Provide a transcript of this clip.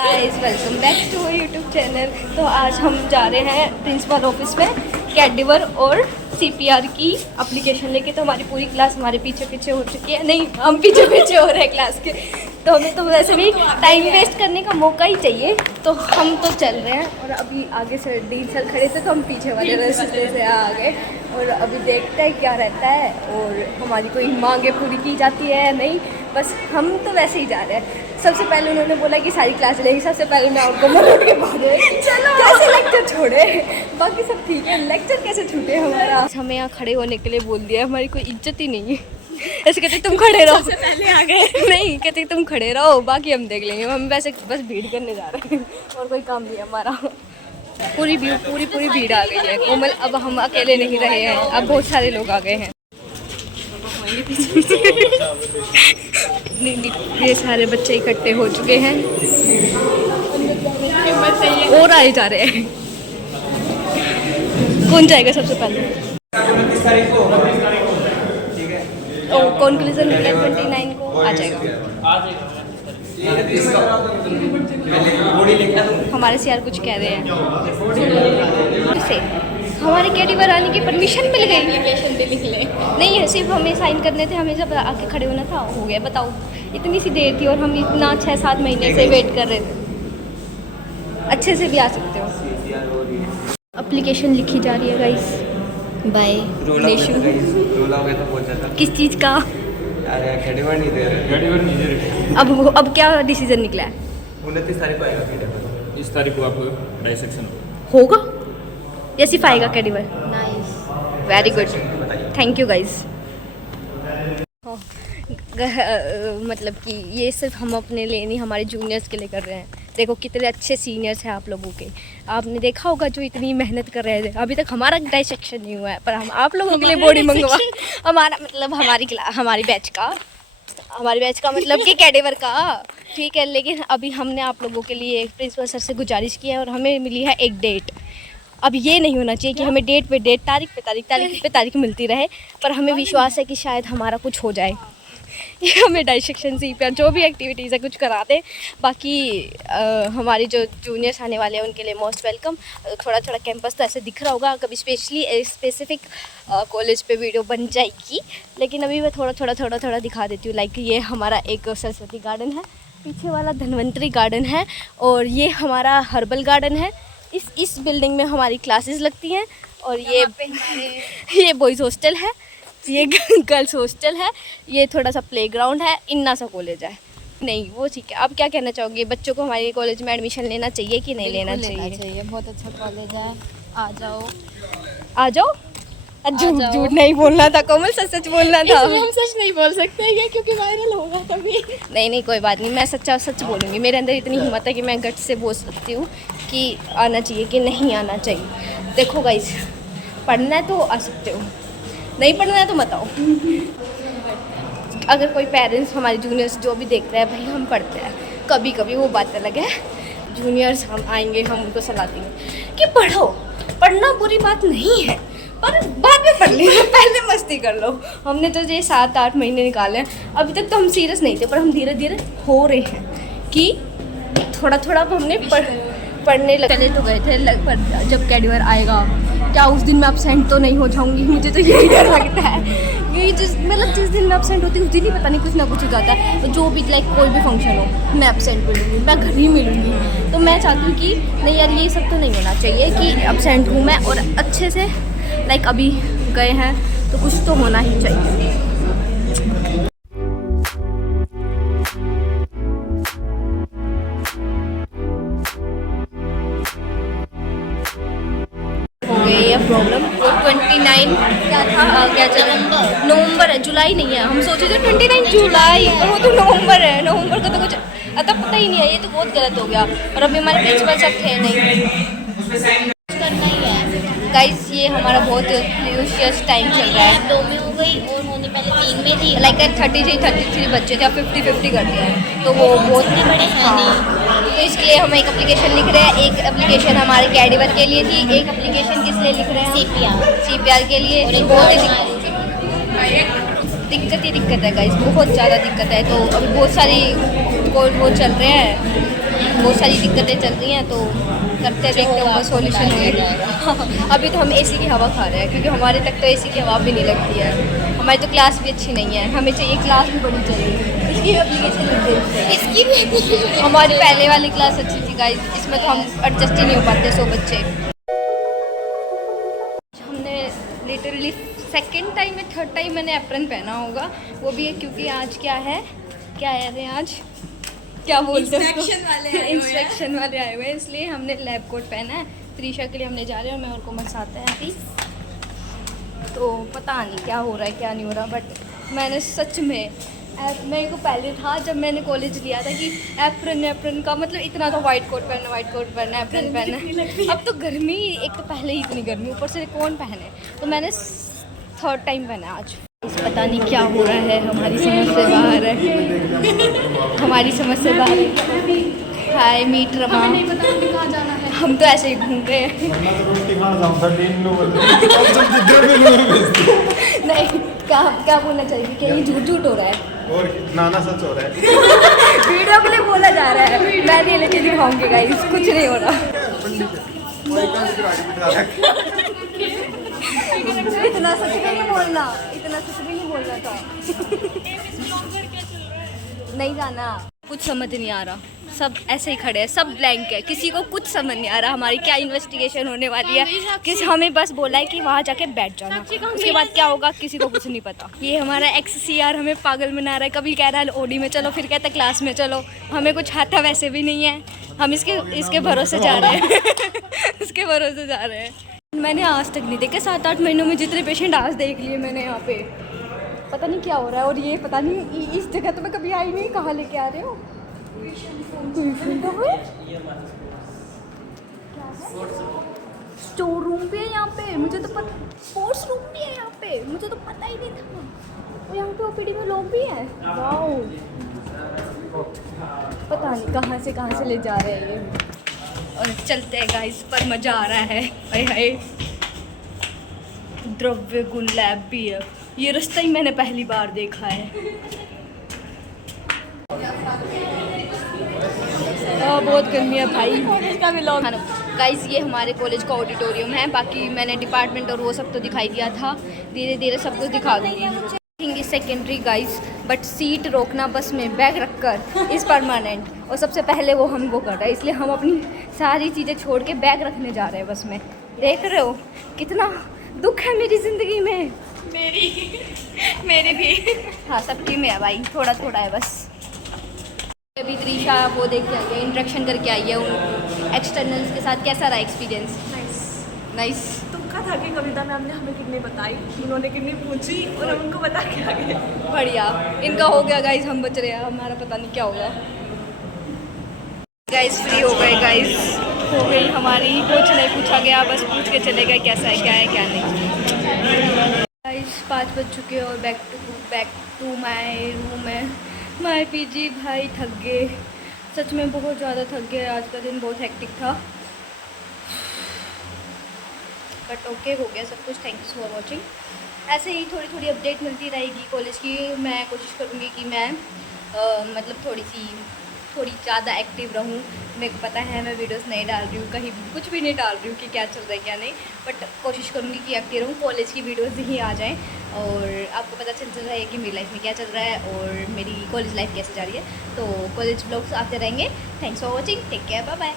Guys welcome back to YouTube channel. तो आज हम जा रहे हैं प्रिंसिपल ऑफिस में कैडिवर और सीपीआर की एप्लीकेशन लेके। तो हमारी पूरी क्लास हमारे पीछे पीछे हो चुकी है, नहीं हम पीछे पीछे हो रहे हैं क्लास के। तो हमें तो वैसे भी टाइम वेस्ट करने का मौका ही चाहिए, तो हम तो चल रहे हैं। और अभी आगे से डीन सर खड़े थे तो हम पीछे वाले रास्ते से आ गए और अभी देखते हैं क्या रहता है और हमारी कोई मांगे पूरी की जाती है या नहीं। बस हम तो वैसे ही जा रहे हैं। सबसे पहले उन्होंने बोला कि सारी क्लास चलेगी, सबसे पहले मैं उनको मरोड़ के भागे चलो कैसे लेक्चर छोड़े, बाकी सब ठीक है, लेक्चर कैसे छूटे हमारा। हमें यहाँ खड़े होने के लिए बोल दिया, हमारी कोई इज्जत ही नहीं है। ऐसे कहते तुम खड़े रहो, सबसे पहले आ गए नहीं कहते तुम खड़े रहो, बाकी हम देख लेंगे। हम वैसे बस भीड़ करने जा रहे हैं और कोई काम नहीं है हमारा। पूरी भीड़ आ गई है कोमल, अब हम अकेले नहीं रहे हैं, अब बहुत सारे लोग आ गए हैं। ये सारे बच्चे इकट्ठे हो चुके हैं और आए जा रहे हैं। कौन जाएगा सबसे पहले? कॉन्क्लूजन निकला 29 को आ जाएगा। हमारे से यार कुछ कह रहे हैं से हमारे कैडिवर आने की परमिशन मिल गई। एप्लीकेशन भी लिख ले, नहीं सिर्फ हमें साइन करने थे, हमें जब आके खड़े होना था हो गया। बताओ इतनी सी देर थी और हम इतना 6-7 महीने से वेट कर रहे थे। अच्छे से भी आ सकते हो। एप्लीकेशन लिखी जा रही है गाइस बाय नेशु। किस चीज़ का? कैडिवर नहीं दे रहे। अब क्या डिसीजन निकला है? 29 तारीख को आएगा कैडिवर। इस तारीख को आपको डाइसेक्शन होगा या सिर्फ आएगा cadaver? Nice, very good, thank you guys. मतलब कि ये सिर्फ हम अपने लिए नहीं, हमारे जूनियर्स के लिए कर रहे हैं। देखो कितने अच्छे सीनियर्स हैं आप लोगों के, आपने देखा होगा जो इतनी मेहनत कर रहे थे। अभी तक हमारा डाइसेक्शन नहीं हुआ है, पर हम आप लोगों के लिए बॉडी मंगवा हमारा मतलब हमारी बैच का मतलब कि कैडिवर का, ठीक है। लेकिन अभी हमने आप लोगों के लिए प्रिंसिपल सर से गुजारिश की है और हमें मिली है एक डेट। अब ये नहीं होना चाहिए कि हमें डेट पे डेट, तारीख पे तारीख मिलती रहे, पर हमें विश्वास है कि शायद हमारा कुछ हो जाए। ये हमें डाइसेक्शन सीपीआर जो भी एक्टिविटीज़ है कुछ करा दे। बाकी हमारे जो जूनियर्स आने वाले हैं उनके लिए मोस्ट वेलकम। थोड़ा कैंपस तो ऐसे दिख रहा होगा, कभी स्पेसिफिक कॉलेज पे वीडियो बन जाएगी, लेकिन अभी मैं थोड़ा दिखा देती हूँ। लाइक ये हमारा एक सरस्वती गार्डन है, पीछे वाला धन्वंतरी गार्डन है और ये हमारा हर्बल गार्डन है। इस बिल्डिंग में हमारी क्लासेस लगती हैं और ये बॉयज़ हॉस्टल है, ये गर्ल्स हॉस्टल है, ये थोड़ा सा प्लेग्राउंड है, इन्ना सा कॉलेज है। नहीं वो ठीक है। आप क्या कहना चाहोगे, बच्चों को हमारे कॉलेज में एडमिशन लेना चाहिए कि नहीं लेना चाहिए? बहुत अच्छा कॉलेज है, आ जाओ। झूठ नहीं बोलना था कोमल, सच बोलना था। हम सच नहीं बोल सकते हैं क्योंकि वायरल होगा तभी। नहीं कोई बात नहीं, मैं सच बोलूँगी। मेरे अंदर इतनी हिम्मत है कि मैं गट से बोल सकती हूँ कि आना चाहिए कि नहीं आना चाहिए। देखो गाइस, पढ़ना है तो आ सकते हो, नहीं पढ़ना है तो मत आओ। अगर कोई पेरेंट्स हमारे जूनियर्स जो भी देख रहे हैं, भाई हम पढ़ते हैं, कभी वो बात अलग है। जूनियर्स हम आएंगे, हम उनको सलाह देंगे कि पढ़ो, पढ़ना बुरी बात नहीं है, पर बाद में पढ़ लेना, पहले मस्ती कर लो। हमने तो ये 7-8 महीने निकाले हैं, अभी तक तो हम सीरियस नहीं थे, पर हम धीरे धीरे हो रहे हैं कि थोड़ा हमने पढ़ने लगे तो गए थे। पर जब कैडिवर आएगा क्या उस दिन मैं अपसेंट तो नहीं हो जाऊंगी? मुझे तो यही डर लगता है कि जिस दिन मैं अपसेंट होती हूँ उस दिन ही पता नहीं कुछ ना कुछ हो जाता है। तो जो भी लाइक कोई भी फंक्शन हो मैं अपसेंट मिलूँगी, मैं घर ही मिलूँगी। तो मैं चाहती हूँ कि नहीं यार ये सब तो नहीं होना चाहिए कि अपसेंट हूँ मैं और अच्छे से लाइक अभी गए हैं तो कुछ तो होना ही चाहिए। प्रॉब्लम 29 क्या था, क्या चला नवंबर है, जुलाई नहीं है। हम सोचे थे 29 जुलाई, और वो तो नवंबर है। नवंबर का तो कुछ अतः पता ही नहीं है, ये तो बहुत गलत हो गया। और अभी हमारे प्रिंसिपल सब थे नहीं करना ही है गाइस। ये हमारा बहुत प्रीशियस टाइम चल रहा है। 2 में हो गई और होने पहले 3 में थी। लाइक 33 बच्चे थे, अब 50-50 कर दिया है, तो वो बहुत बड़े हैं नहीं। तो इसलिए हम एक एप्लीकेशन लिख रहे हैं। एक एप्लीकेशन हमारे कैडिवर के लिए थी, एक एप्लीकेशन किस लिए लिख रहे हैं? सीपीआर के लिए। बहुत ही दिक्कत ही दिक्कत है गाइस, बहुत ज़्यादा दिक्कत है। तो अभी बहुत सारी वो चल रहे हैं, बहुत सारी दिक्कतें चल रही हैं, तो करते देखते हैं सॉल्यूशन होगा। अभी तो हम एसी की हवा खा रहे हैं, क्योंकि हमारे तक तो एसी की हवा भी नहीं लगती है। हमारी तो क्लास भी अच्छी नहीं है, हमें चाहिए क्लास भी बड़ी चाहिए, इसकी एप्लीकेशन इसकी भी हमारी पहले वाली क्लास अच्छी थी गाइस, इसमें तो हम एडजस्ट ही नहीं हो पाते 100 बच्चे। हमने लिटरली सेकेंड टाइम या थर्ड टाइम मैंने एप्रन पहना होगा, वो भी है क्योंकि आज क्या है आज क्या बोलते हैं इंस्पेक्शन वाले आए हुए हैं, इसलिए हमने लैब कोट पहना है। त्रिशा के लिए हमने जा रहे हैं, मैं और को मसाते हैं अभी, तो पता नहीं क्या हो रहा है क्या नहीं हो रहा। बट मैंने सच में मेरे को पहले था जब मैंने कॉलेज लिया था कि एप्रन का मतलब इतना तो वाइट कोट पहनना एप्रन पहनना। अब तो गर्मी, एक तो पहले ही इतनी गर्मी, ऊपर से कौन पहने, तो मैंने थर्ड टाइम पहना आज। पता नहीं क्या हो रहा है, हमारी समझ से बाहर है, हमारी समझ से बाहर है। हाय मीट रमा, हम तो ऐसे ही घूम रहे हैं। नहीं क्या बोलना चाहिए कि ये झूठ हो रहा है और नाना सच हो रहा है। वीडियो के लिए बोला जा रहा है, मैं नहीं लेके दिखाऊंगी गाइस, कुछ नहीं हो रहा। इतना सच भी नहीं बोलना, इतना सच भी नहीं बोलना था। नहीं जाना, कुछ समझ नहीं आ रहा, सब ऐसे ही खड़े हैं, सब ब्लैंक है, किसी को कुछ समझ नहीं आ रहा हमारी क्या इन्वेस्टिगेशन होने वाली है। किसी हमें बस बोला है कि वहाँ जाके बैठ जाना, उसके बाद क्या होगा किसी को कुछ नहीं पता। ये हमारा XCR हमें पागल बना रहा है, कभी कह रहा है ओडी में चलो, फिर कहता है क्लास में चलो। हमें कुछ आता वैसे भी नहीं है, हम इसके भरोसे जा रहे हैं। इसके भरोसे जा रहे हैं। मैंने आज तक नहीं देखे, 7-8 महीनों में जितने पेशेंट आज देख लिए मैंने यहाँ पे, पता नहीं क्या हो रहा है। और ये पता नहीं, इस जगह तो मैं कभी आई नहीं, कहाँ लेके आ रहे हो? स्टोर रूम भी है यहाँ पे, मुझे तो पता, स्पोर्ट्स रूम भी है यहाँ पे, मुझे तो पता ही नहीं था। और यहाँ पे OPD में लोग भी हैं, वाओ। पता नहीं कहाँ से ले जा रहे हैं ये। और चलते हैं गाइस, पर मज़ा आ रहा है। हाय हाय, द्रव्य गुण लैब भी है, ये रास्ता ही मैंने पहली बार देखा है। बहुत गर्मी है भाई। गाइस ये हमारे कॉलेज का ऑडिटोरियम है, बाकी मैंने डिपार्टमेंट और वो सब तो दिखाई दिया था, धीरे धीरे सब कुछ दिखा दूँगी। Thing secondary guys, but seat रोकना बस में बैग रखकर इज़ परमानेंट, और सबसे पहले वो हम वो कर रहे हैं, इसलिए हम अपनी सारी चीज़ें छोड़ के बैग रखने जा रहे हैं बस में। देख रहे हो कितना दुख है मेरी ज़िंदगी में। मेरी भी हाँ, सबकी में है भाई, थोड़ा थोड़ा है बस। अभी त्रिशा वो देख के आई है, इंट्रैक्शन करके आई है उन एक्सटर्नल्स के साथ। कैसा रहा एक्सपीरियंस? नाइस। तुक्का था कि कविता मैम ने हमें कितनी बताई, उन्होंने कितनी पूछी और हम उनको बता के आ गए। बढ़िया, इनका हो गया गाइस, हम बच रहे हैं, हमारा पता नहीं क्या होगा। गाइस फ्री हो गए, गाइस हो गई हमारी, कुछ नहीं पूछा गया, बस पूछ के चले गए कैसा है क्या नहीं। गाइस 5 बज चुके हैं और बैक टू माय रूम है, माय PG। भाई थक गए, सच में बहुत ज़्यादा थक गए, आज का दिन बहुत हेक्टिक था, बट ओके हो गया सब कुछ। Thanks for watching. ऐसे ही थोड़ी थोड़ी अपडेट मिलती रहेगी कॉलेज की। मैं कोशिश करूँगी कि मैं मतलब थोड़ी ज़्यादा एक्टिव रहूँ। मेरे को पता है मैं वीडियोस नहीं डाल रही हूँ, कहीं कुछ भी नहीं डाल रही हूँ कि क्या चल रहा है क्या नहीं, बट कोशिश करूँगी कि एक्टिव रहूँ, कॉलेज की वीडियोस ही आ जाएँ और आपको पता चल रहा है कि मेरी लाइफ में क्या चल रहा है और मेरी कॉलेज लाइफ कैसे जा रही है। तो कॉलेज ब्लॉग्स आते रहेंगे। Thanks for watching, take care, bye bye.